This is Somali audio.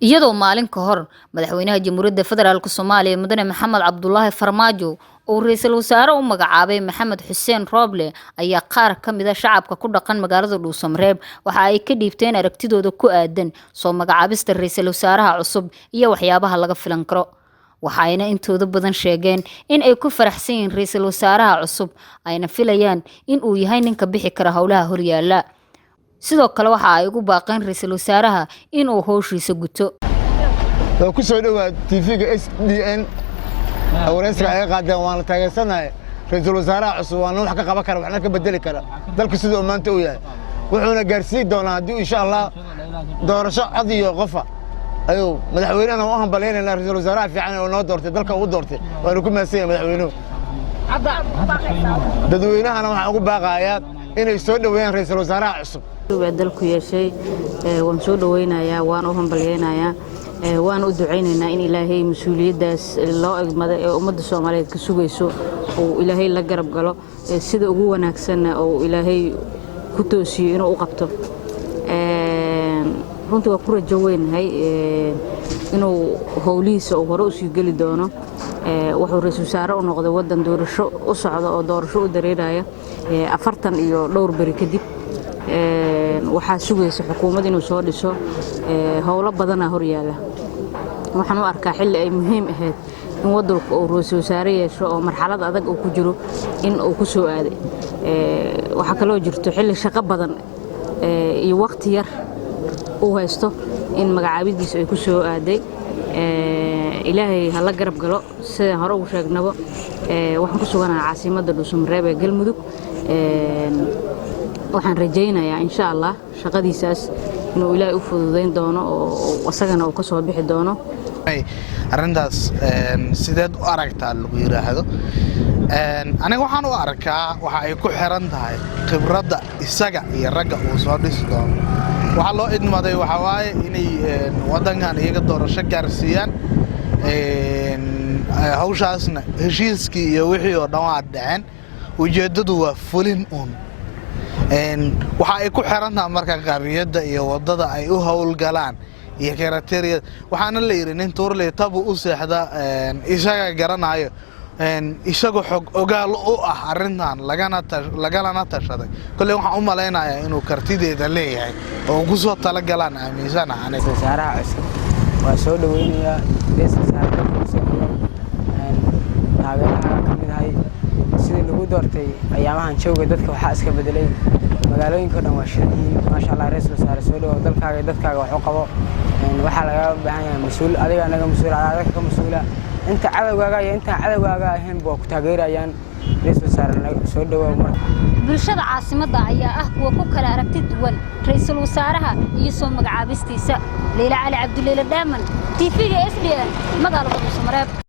iyadoo maalin ka hor madaxweynaha Jamhuuriyadda Federaalka Soomaaliya Mudane Maxamed Cabdullaahi Farmaajo oo ra'iisul wasaare u magacaabay Maxamed Xuseen Roble ayaa qaar ka mid ah shacabka ku dhaqan magaalada Dhuusamareeb waxa ay ka dhiibteen aragtidooda ku aadan soo magacaabista ra'iisul wasaaraha cusub iyo waxyaabaha laga filan karo. waxayna intooda badan sheegeen in ay ku faraxsan yihiin ra'iisul wasaaraha cusub ayna filayaan in uu yahay ninka bixi kara howlaha horyaala. sidoo kale waxa ay ugu baaqeen ra'iisul wasaaraha in uu howshiisa guto. ku soo dhawaad TV-ga SDN waraysiga ay qaadeen waan la taageersanahay ra'iisul wasaaraha cusub waan wax ka qaban kara waxna ka bedeli kara dalka sidoo maanta uu yahay wuxuuna gaarsiin doonaa hadii insha Allah doorasho cad iyo qofa ayuu madaxweynaha u hambalyeynaa ra'iisul wasaaraha fiican oo noo doortay dalka ugu doortay waan ku maasay madaxweynuhu dadweynahana waxa ugu baaqayaa inay soo dhaweeyaan ra'iisul wasaaraha cusub dalku yeeshay waan soo dhaweynayaa waan u hambalyeynaa waan u duceynaynaa in Ilaahay mas'uuliyadaas loo egmado ee ummadda Soomaaliyeed ka sugayso oo Ilaahay la garab galo sida ugu wanaagsan oo Ilaahay ku toosiyo inuu u qabto runtii waa ku rajo weynahay inuu howlihiisa hore u sii gali doono wuxuu ra'iisul wasaare u noqday wadan doorasho u socda oo doorasho u dareeraya 40 iyo dhowr bari kadib waxaa sugaysa xukuumad inuu soo dhiso howlo badan hor yaala waxaan u arkaa xilli ay muhiim ahayd in wadanku uu ra'iisul wasaare yeesho oo marxalad adag uu ku jiro in uu ku soo aaday waxa kale oo jirto xilli shaqo badan iyo waqti yar uu haysto in magacaabidiisa ay ku soo aaday Ilaahay ha la garab galo sida hore ugu sheegnaba waxaan ku suganahay caasimadda Dhuusamareeb ee Galmudug waxaan rajaynayaa insha Allah shaqadiisaas inuu Ilaahay u fududeyn doono oo asagana uu ka soo bixi doono arintaas sideed u aragtaa lagu yiraahdo aniga waxaan u arkaa waxa ay ku xiran tahay khibradda isaga iyo ragga uu soo dhisi doono waxa loo idmaday waxa waaye inay wadankan iyaga doorasho gaarsiiyaan hawshaasna heshiiskii iyo wixii oo dhan waa dhaceen ujeedadu waa fulin waxa ay ku xiran tahay marka qariyada iyo wadada ay u hawlgalaan iyo karateeriyada waxaana la yiri nin tuurley tabu u seexda isaga garanayo isaga xog ogaal u ah arintan lagana tashaday kullee waxaan u maleynayaa inuu kartideeda leeyahay oo ugu soo tala galaan aaminsana aniga wasaaraha cusub waa soo dhaweynayaa ra'iisul wasaaraha taageeraha ka mid ahay sidii lagu doortay ayaamahan jooga dadka waxa iska bedelay magaalooyinka dhan waa shirkiin ma sha Allah ra'iisul wasaare soo dhaw dalkaaga dadkaaga wax u qabo waxa laga baahan yahay mas'uul adiga anaga mas'uul adiga ka mas'uula inta cadawgaaga iyo inta cadawgaaga ahayn buu ku taageerayaan ra'iisul wasaare soo dhaw bulshada caasimadda ayaa ah kuwa ku kala aragti duwan ra'iisul wasaaraha iyo soo magacaabistiisa Leila Cali Cabdullaahi Dhaaman TV-ga SDN magaalada Dhuusamareeb